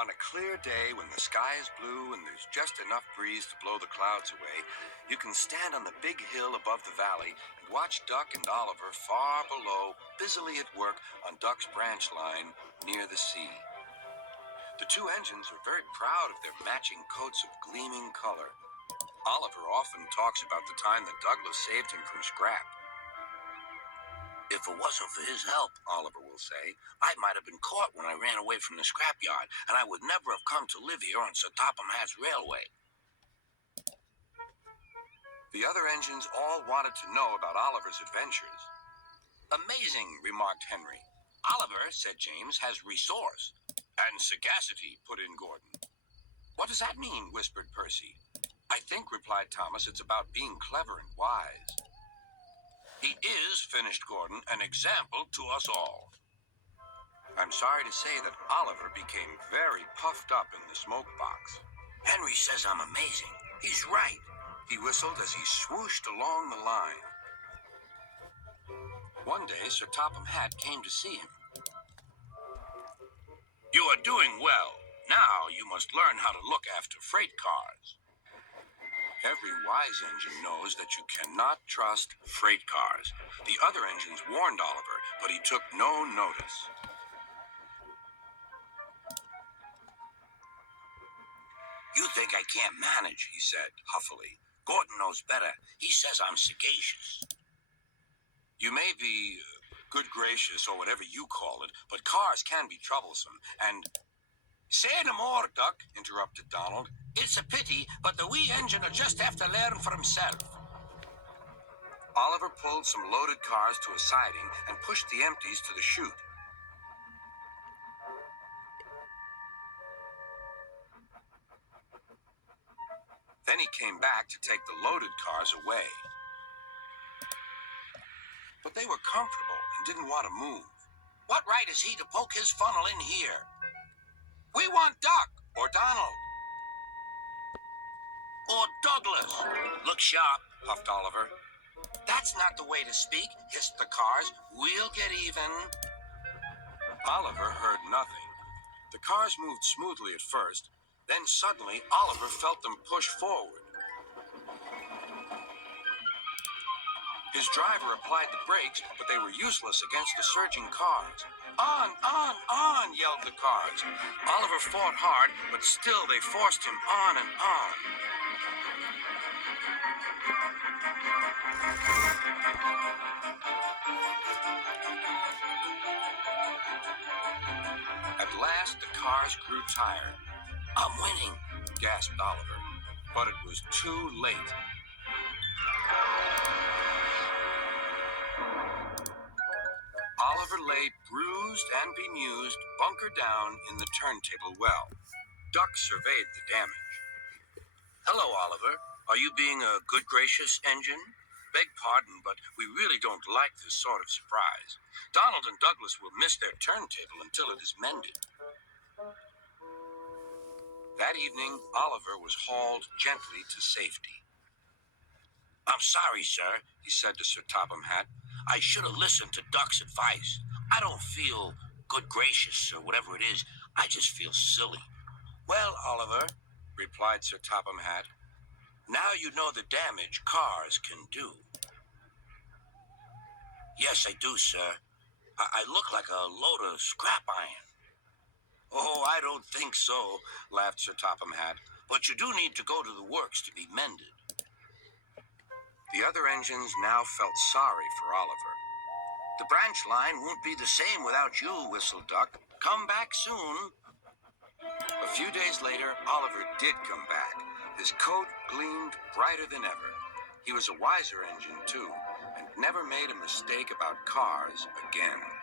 On a clear day when the sky is blue and there's just enough breeze to blow the clouds away, you can stand on the big hill above the valley and watch Duck and Oliver far below, busily at work on Duck's branch line near the sea. The two engines are very proud of their matching coats of gleaming color. Oliver often talks about the time that Douglas saved him from scrap. "If it wasn't for his help," Oliver will say, "I might have been caught when I ran away from the scrapyard, and I would never have come to live here on Sir Topham Hatt's railway." The other engines all wanted to know about Oliver's adventures. "Amazing," remarked Henry. "Oliver," said James, "has resource." "And sagacity," put in Gordon. "What does that mean?" whispered Percy. "I think," replied Thomas, "it's about being clever and wise." "He is," finished Gordon, "an example to us all." I'm sorry to say that Oliver became very puffed up in the smoke box. "Henry says I'm amazing. He's right," he whistled as he swooshed along the line. One day, Sir Topham Hatt came to see him. "You are doing well. Now you must learn how to look after freight cars." Every wise engine knows that you cannot trust freight cars. The other engines warned Oliver, but he took no notice. "You think I can't manage," he said, huffily. "Gordon knows better. He says I'm sagacious." "You may be good gracious or whatever you call it, but cars can be troublesome, and—" "Say no more, Duck," interrupted Donald. "It's a pity, but the wee engine'll just have to learn for himself." Oliver pulled some loaded cars to a siding and pushed the empties to the chute. Then he came back to take the loaded cars away. But they were comfortable and didn't want to move. "What right has he to poke his funnel in here?" "We want Duck or Donald." "Or Douglas." "Look sharp," huffed Oliver. "That's not the way to speak," hissed the cars. "We'll get even." Oliver heard nothing. The cars moved smoothly at first. Then suddenly, Oliver felt them push forward. His driver applied the brakes, but they were useless against the surging cars. On, yelled the cars. Oliver fought hard, but still they forced him on and on. At last, the cars grew tired. "I'm winning," gasped Oliver. But it was too late. Oliver lay bruised and bemused, bunker down in the turntable well. Duck surveyed the damage. "Hello, Oliver. Are you being a good gracious engine? Beg pardon, but we really don't like this sort of surprise. Donald and Douglas will miss their turntable until it is mended." That evening, Oliver was hauled gently to safety. "I'm sorry, sir," he said to Sir Topham Hatt. "I should have listened to Duck's advice. I don't feel good gracious or whatever it is. I just feel silly." "Well, Oliver," replied Sir Topham Hatt, "now you know the damage cars can do." "Yes, I do, sir. I look like a load of scrap iron." "Oh, I don't think so," laughed Sir Topham Hatt. "But you do need to go to the works to be mended." The other engines now felt sorry for Oliver. "The branch line won't be the same without you," whistled Duck. "Come back soon." A few days later, Oliver did come back. His coat gleamed brighter than ever. He was a wiser engine, too, and never made a mistake about cars again.